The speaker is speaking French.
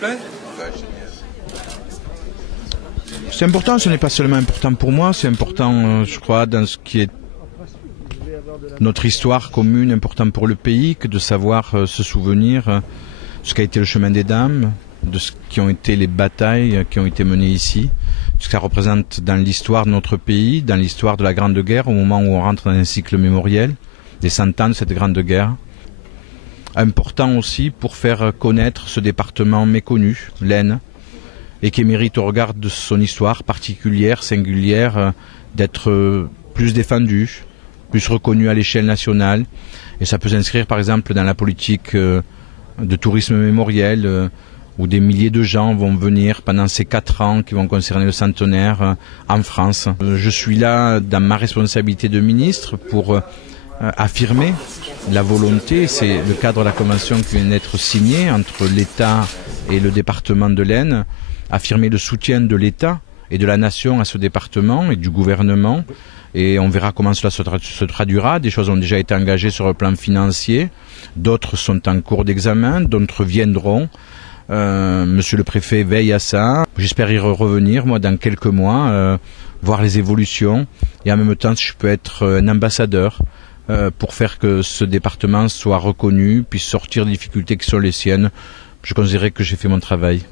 plaît? C'est important, ce n'est pas seulement important pour moi, c'est important, je crois, dans ce qui est notre histoire commune, important pour le pays, que de savoir se souvenir ce qu'a été le chemin des dames, de ce qui ont été les batailles qui ont été menées ici, ce que ça représente dans l'histoire de notre pays, dans l'histoire de la Grande Guerre, au moment où on rentre dans un cycle mémoriel, des 100 ans de cette Grande Guerre. Important aussi pour faire connaître ce département méconnu, l'Aisne, et qui mérite au regard de son histoire particulière, singulière, d'être plus défendu, plus reconnu à l'échelle nationale. Et ça peut s'inscrire par exemple dans la politique de tourisme mémoriel, où des milliers de gens vont venir pendant ces 4 ans qui vont concerner le centenaire en France. Je suis là dans ma responsabilité de ministre pour affirmer la volonté, c'est le cadre de la convention qui vient d'être signée entre l'État et le département de l'Aisne, affirmer le soutien de l'État et de la nation à ce département et du gouvernement. Et on verra comment cela se traduira. Des choses ont déjà été engagées sur le plan financier, d'autres sont en cours d'examen, d'autres viendront. Monsieur le préfet veille à ça. J'espère y revenir, moi, dans quelques mois, voir les évolutions. Et en même temps, si je peux être un ambassadeur pour faire que ce département soit reconnu, puisse sortir des difficultés qui sont les siennes, je considérerais que j'ai fait mon travail.